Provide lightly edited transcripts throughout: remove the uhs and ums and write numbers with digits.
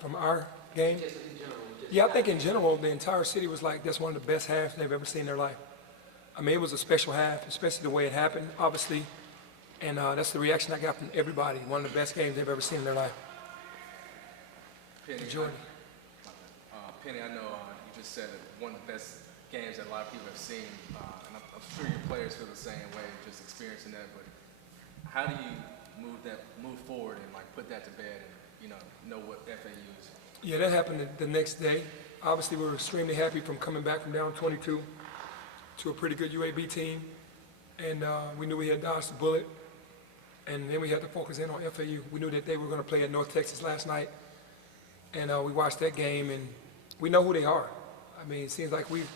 from our game. Just in general. Just Yeah, I think in general, the entire city was like, that's one of the best halves they've ever seen in their life. I mean, it was a special half, especially the way it happened, obviously. And that's the reaction I got from everybody. One of the best games they've ever seen in their life. Penny, Jordan. Penny, I know you just said that one of the best games that a lot of people have seen, and I'm sure your players feel the same way, just experiencing that. But how do you move forward and like put that to bed and know what FAU is? Yeah, that happened the next day. Obviously, we were extremely happy from coming back from down 22 to a pretty good UAB team. And we knew we had dodged the bullet. And then we had to focus in on FAU. We knew that they were going to play at North Texas last night. And we watched that game, and we know who they are. I mean, it seems like we've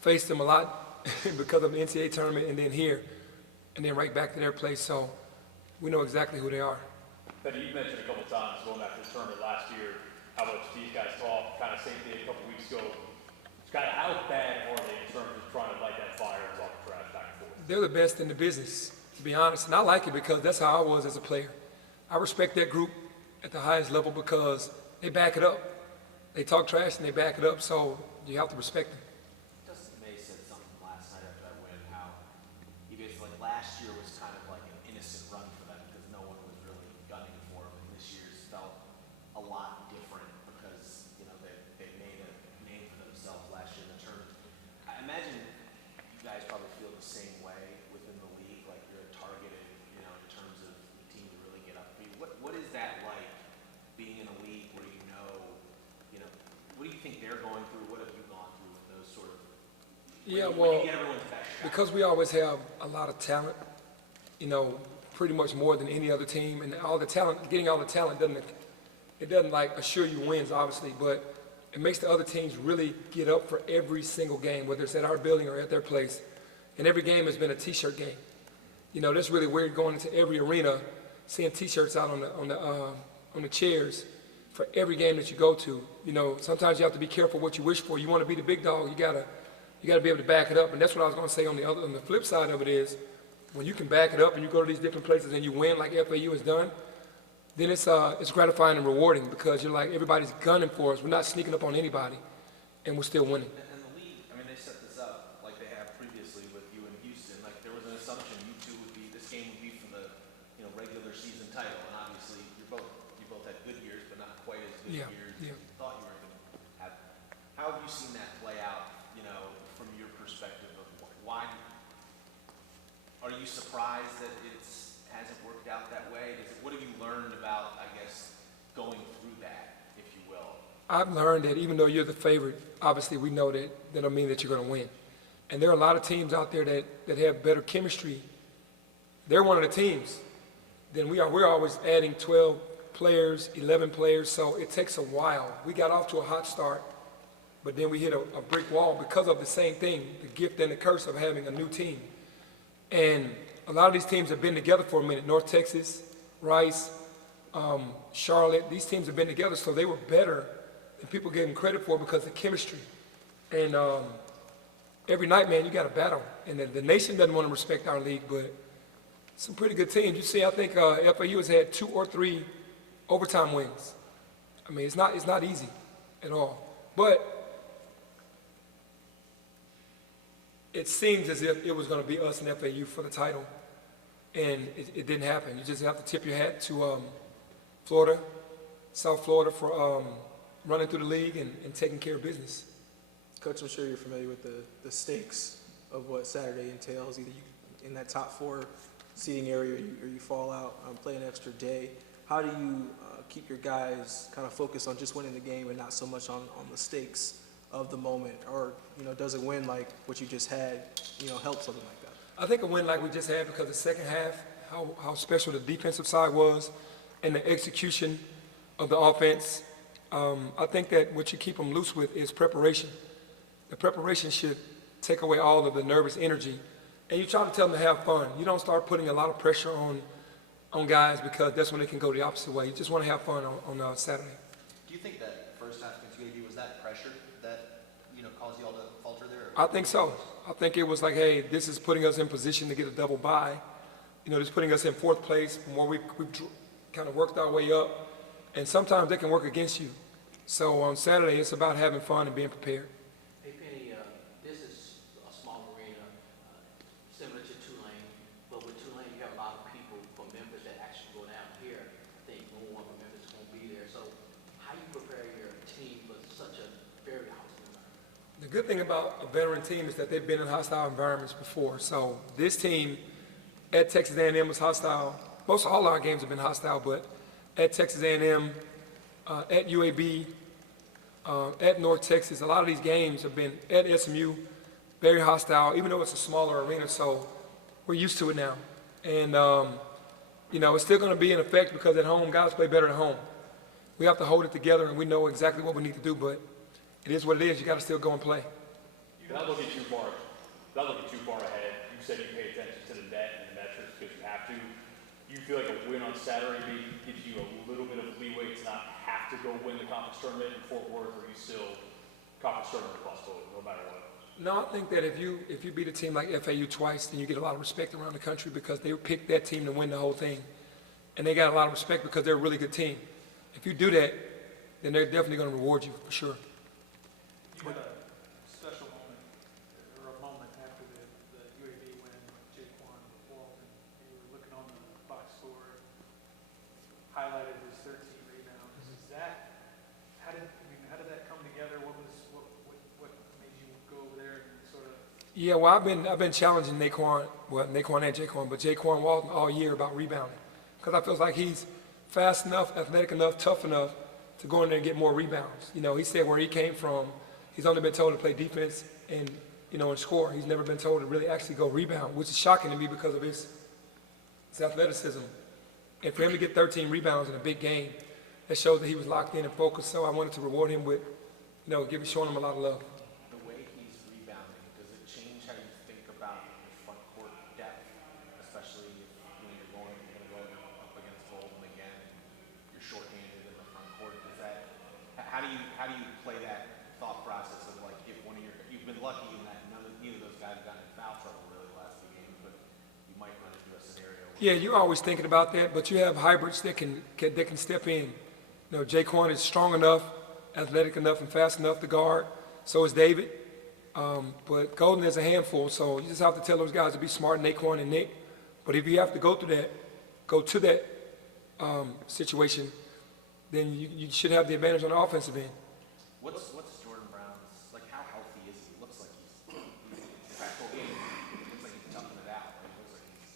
faced them a lot because of the NCAA tournament and then here, and then right back to their place. So we know exactly who they are. Penny, you mentioned a couple times going back to the tournament last year how much these guys talk, kind of same thing a couple weeks ago. It's kind of how bad are they in terms of trying to light that fire and talk trash back and forth? They're the best in the business, to be honest. And I like it because that's how I was as a player. I respect that group at the highest level because they back it up. They talk trash and they back it up, so you have to respect them. Dustin May said something last night after that win, how you guys, like last year was kind of like an innocent run for them because no one was really gunning for them, and this year's felt a lot different because, they made a name for themselves last year in the tournament. I imagine you guys probably feel the same way within the league, like you're targeted, in terms of the team to really get up. I mean, what is that like, being in a league where what do you think they're going through? What have you gone through with those sort of? Yeah, when well, you get everyone to that shot? because we always have a lot of talent, pretty much more than any other team, and all the talent, getting all the talent doesn't like assure you wins, obviously, but it makes the other teams really get up for every single game, whether it's at our building or at their place. And every game has been a T-shirt game. That's really weird going into every arena, seeing T-shirts out on the chairs for every game that you go to. Sometimes you have to be careful what you wish for. You want to be the big dog, you gotta be able to back it up. And that's what I was going to say on the flip side of it is, when you can back it up and you go to these different places and you win like FAU has done, then it's gratifying and rewarding because you're like, everybody's gunning for us. We're not sneaking up on anybody, and we're still winning. And the league, they set this up like they have previously with you in Houston. Like there was an assumption you two this game would be for the, regular season title. And obviously you both had good years, but not quite as good years as you thought you were going to have. How have you seen that play out, from your perspective of why? Are you surprised that it hasn't worked out that way? What have you learned about, I guess, going through that, if you will? I've learned that even though you're the favorite, obviously we know that don't mean that you're going to win. And there are a lot of teams out there that have better chemistry. They're one of the teams. Then we are. We're always adding 12 players, 11 players, so it takes a while. We got off to a hot start, but then we hit a brick wall because of the same thing, the gift and the curse of having a new team. And a lot of these teams have been together for a minute. North Texas, Rice, Charlotte, these teams have been together, so they were better than people gave them credit for because of chemistry. And every night, man, you got a battle. And the nation doesn't want to respect our league, but some pretty good teams. You see, I think FAU has had 2 or 3 overtime wins. I mean, it's not easy at all. But it seems as if it was going to be us and FAU for the title, and it didn't happen. You just have to tip your hat to Florida, South Florida, for running through the league and taking care of business. Coach, I'm sure you're familiar with the stakes of what Saturday entails. Either you in that top 4 seating area or you fall out, play an extra day. How do you keep your guys kind of focused on just winning the game and not so much on the stakes of the moment? Or, does a win like what you just had, help something like that? I think a win like we just had, because the second half, how special the defensive side was and the execution of the offense, I think that what you keep them loose with is preparation. The preparation should take away all of the nervous energy. And you try to tell them to have fun. You don't start putting a lot of pressure on guys because that's when they can go the opposite way. You just want to have fun on Saturday. Do you think that first half against UAB was that pressure that caused you all to falter there? I think so. I think it was like, hey, this is putting us in position to get a double bye. This is putting us in 4th place from where we've kind of worked our way up. and sometimes they can work against you. So on Saturday, it's about having fun and being prepared. Hey Penny, this is a small arena, similar to Tulane, but with Tulane, you have a lot of people from Memphis that actually go down here. I think no one from Memphis won't be there. So how you prepare your team for such a very hostile environment? The good thing about a veteran team is that they've been in hostile environments before. So this team at Texas A&M was hostile. Most all our games have been hostile, but at Texas A&M, at UAB, at North Texas, a lot of these games have been at SMU, very hostile, even though it's a smaller arena, so we're used to it now. And, it's still going to be in effect because at home, guys play better at home. We have to hold it together, and we know exactly what we need to do, but it is what it is. You got to still go and play. Not looking too far ahead. You said you pay attention to the net and the metrics because you have to. You feel like a win on Saturday maybe gives you a little bit of leeway to not have to go win the conference tournament in Fort Worth, or you still conference tournament plus no matter what? No, I think that if you beat a team like FAU twice, then you get a lot of respect around the country because they picked that team to win the whole thing. And they got a lot of respect because they're a really good team. If you do that, then they're definitely going to reward you for sure. You had a special moment, or a moment after the UAB win with Jaquan Walton. You were looking on the box score, highlighted his 13 rebounds. Is that, how did that come together? What made you go over there and sort of? Yeah, well, I've been challenging Naquan and Jaquan, but Jaquan Walton all year about rebounding because I feel like he's fast enough, athletic enough, tough enough to go in there and get more rebounds. He said where he came from, he's only been told to play defense and score. He's never been told to really actually go rebound, which is shocking to me because of his athleticism. And for him to get 13 rebounds in a big game, that shows that he was locked in and focused. So I wanted to reward him with, showing him a lot of love. The way he's rebounding, does it change how you think about your front court depth, especially if you're going to go up against Golden again, you're shorthanded in the front court? How do you play that thought process of like if you've been lucky in that neither of those guys have gotten in foul trouble really the last few games, but you might run into a scenario where Yeah, you're always thinking about that, but you have hybrids that can step in. Jaquan is strong enough, athletic enough, and fast enough to guard. So is David. But Golden is a handful, so you just have to tell those guys to be smart, Naquan and Nick. But if you have to go to that situation, then you should have the advantage on the offensive end. What's Jordan Brown's, like how healthy is he? It looks like he's practical game, it looks like he's toughing it out. It looks like he's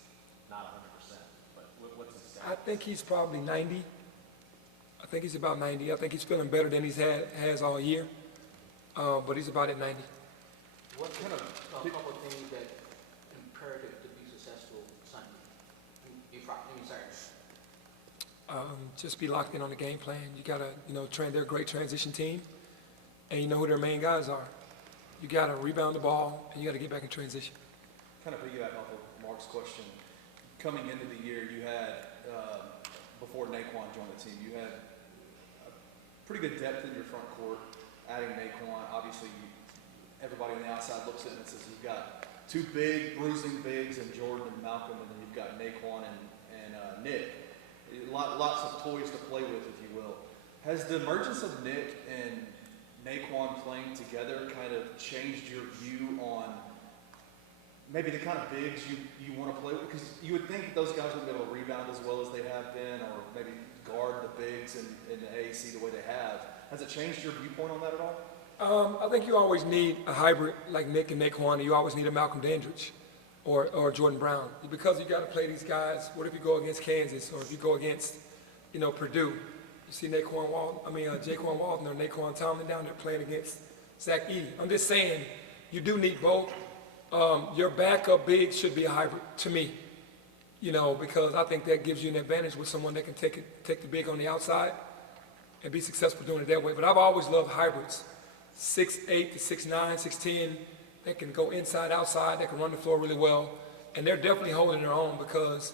not 100%, but what's his I status? think he's probably 90. I think he's about 90. I think he's feeling better than has all year, but he's about at 90. What kind of a couple of things that imperative to be successful Sunday? Just be locked in on the game plan. You gotta, they're a great transition team, and you know who their main guys are. You gotta rebound the ball, and you gotta get back in transition. Kind of piggyback off of Mark's question. Coming into the year, you had, before Naquan joined the team, you had pretty good depth in your front court. Adding Naquan, obviously, everybody on the outside looks at it and says you've got two big, bruising bigs in Jordan and Malcolm, and then you've got Naquan and Nick. Lots of toys to play with, if you will. Has the emergence of Nick and Naquan playing together kind of changed your view on maybe the kind of bigs you want to play with? Because you would think those guys would be able to rebound as well as they have been, or maybe guard the bigs in the AAC the way they have. Has it changed your viewpoint on that at all? I think you always need a hybrid like Nick and Naquan, and you always need a Malcolm Dandridge or Jordan Brown. Because you got to play these guys. What if you go against Kansas, or if you go against, Purdue? You see Jaquan Walton or Naquan Tomlin down there playing against Zach Edey. I'm just saying, you do need both. Your backup big should be a hybrid to me, because I think that gives you an advantage with someone that can take the big on the outside and be successful doing it that way. But I've always loved hybrids, 6'8" to 6'9", 6'10", that can go inside, outside, that can run the floor really well. And they're definitely holding their own because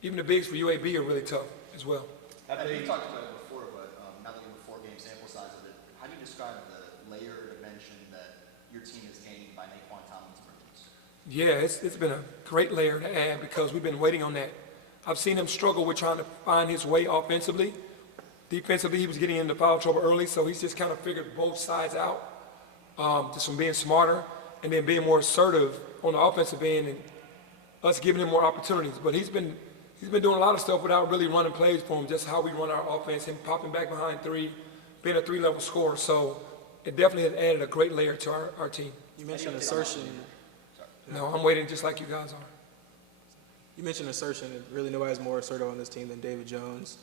even the bigs for UAB are really tough as well. You talked about it before, but now that you have a 4-game sample size of it, how do you describe the layer dimension that your team has gained by Naquan Tomlin's presence? Yeah, it's been a great layer to add because we've been waiting on that. I've seen him struggle with trying to find his way offensively. Defensively, he was getting into foul trouble early, so he's just kind of figured both sides out, just from being smarter and then being more assertive on the offensive end and us giving him more opportunities. But he's been doing a lot of stuff without really running plays for him, just how we run our offense, him popping back behind three, being a three-level scorer. So it definitely has added a great layer to our team. You mentioned assertion. No, I'm waiting just like you guys are. You mentioned assertion, and really nobody's more assertive on this team than David Jones.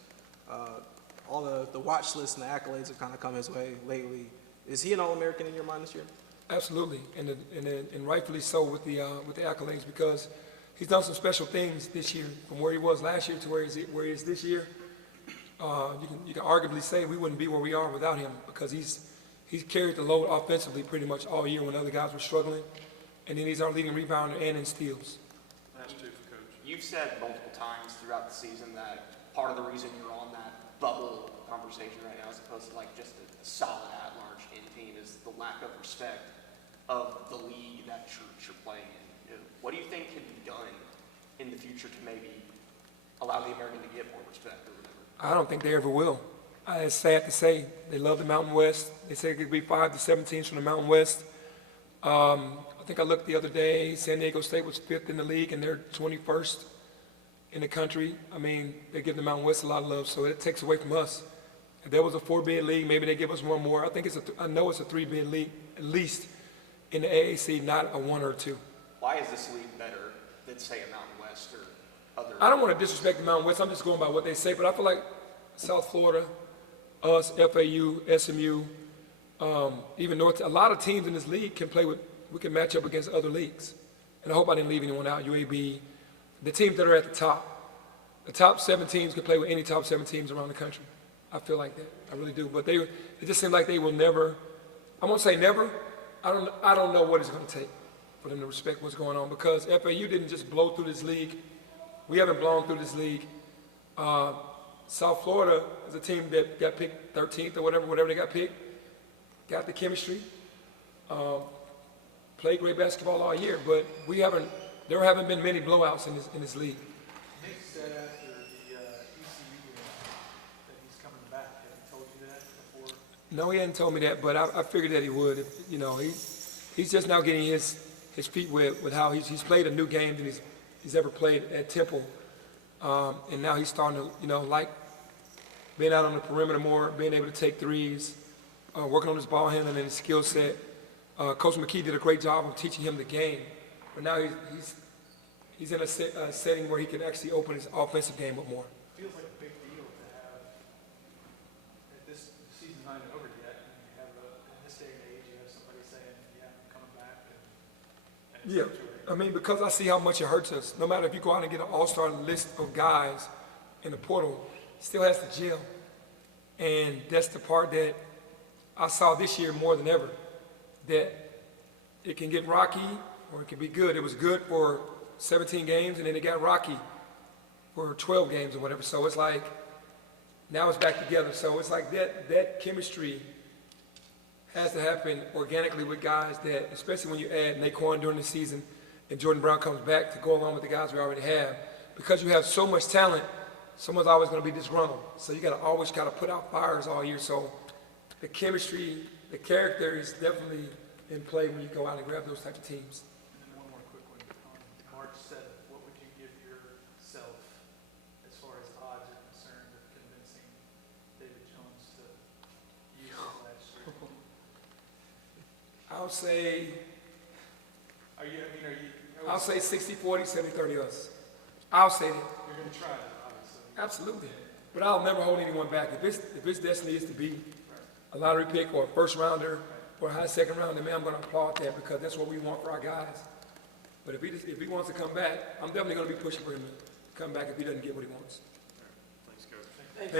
All the watch lists and the accolades have kind of come his way lately. Is he an All-American in your mind this year? Absolutely, and rightfully so with the accolades, because he's done some special things this year, from where he was last year to where he is this year. You can arguably say we wouldn't be where we are without him, because he's carried the load offensively pretty much all year when other guys were struggling, and then he's our leading rebounder and in steals. You've said multiple times throughout the season that part of the reason you're on that bubble conversation right now, as opposed to like just a solid at-large in team, is the lack of respect of the league that you're playing in. What do you think can be done in the future to maybe allow the American to get more respect or whatever? I don't think they ever will. It's sad to say. They love the Mountain West. They say it could be 5 to 7 teams from the Mountain West. I think I looked the other day, San Diego State was 5th in the league, and they're 21st in the country. I mean, they give the Mountain West a lot of love, so it takes away from us. If there was a 4-bid league, maybe they give us one more. I know it's a 3-bid league, at least in the AAC, not a 1 or 2. Why is this league better than, say, a Mountain West or other? I don't want to disrespect the Mountain West. I'm just going by what they say, but I feel like South Florida, us, FAU, SMU, even North, a lot of teams in this league we can match up against other leagues. And I hope I didn't leave anyone out, UAB, the teams that are at the top 7 teams can play with any top 7 teams around the country. I feel like that. I really do. But it just seems like they will never, I won't say never, I don't know what it's going to take for them to respect what's going on, because FAU didn't just blow through this league. We haven't blown through this league. South Florida is a team that got picked 13th or whatever they got picked, got the chemistry, played great basketball all year, but there haven't been many blowouts in this league. Nick said after the ECU game that he's coming back. Have he told you that before? No, he hadn't told me that, but I figured that he would. He's just now getting his feet wet with how he's played a new game than he's ever played at Temple, and now he's starting to like being out on the perimeter more, being able to take threes, working on his ball handling and his skill set. Coach McKee did a great job of teaching him the game, but now he's in a setting where he can actually open his offensive game up more. Feels like a big deal to have, this season's not even over yet, and you have, in this day and age, you have somebody saying, yeah, I'm coming back, and Yeah, I mean, because I see how much it hurts us. No matter if you go out and get an all-star list of guys in the portal, it still has to gel. And that's the part that I saw this year more than ever, that it can get rocky or it can be good. It was good for 17 games, and then it got rocky for 12 games or whatever. So it's like, now it's back together. So it's like that chemistry has to happen organically with guys that, especially when you add Naquan during the season and Jordan Brown comes back to go along with the guys we already have. Because you have so much talent, someone's always going to be disgruntled. So you got to always put out fires all year. So the chemistry, the character is definitely in play when you go out and grab those types of teams. And then one more quick one. On March 7th, what would you give yourself as far as odds are concerned of convincing David Jones to use his last year? I'll say Are you 60-40, 70-30 us. I'll say that. You're going to try it, obviously. Absolutely. But I'll never hold anyone back. If his destiny is to be a lottery pick or a first rounder or a high second rounder, man, I'm going to applaud that, because that's what we want for our guys. But if he wants to come back, I'm definitely going to be pushing for him to come back if he doesn't get what he wants. Thanks, Coach. Thank you.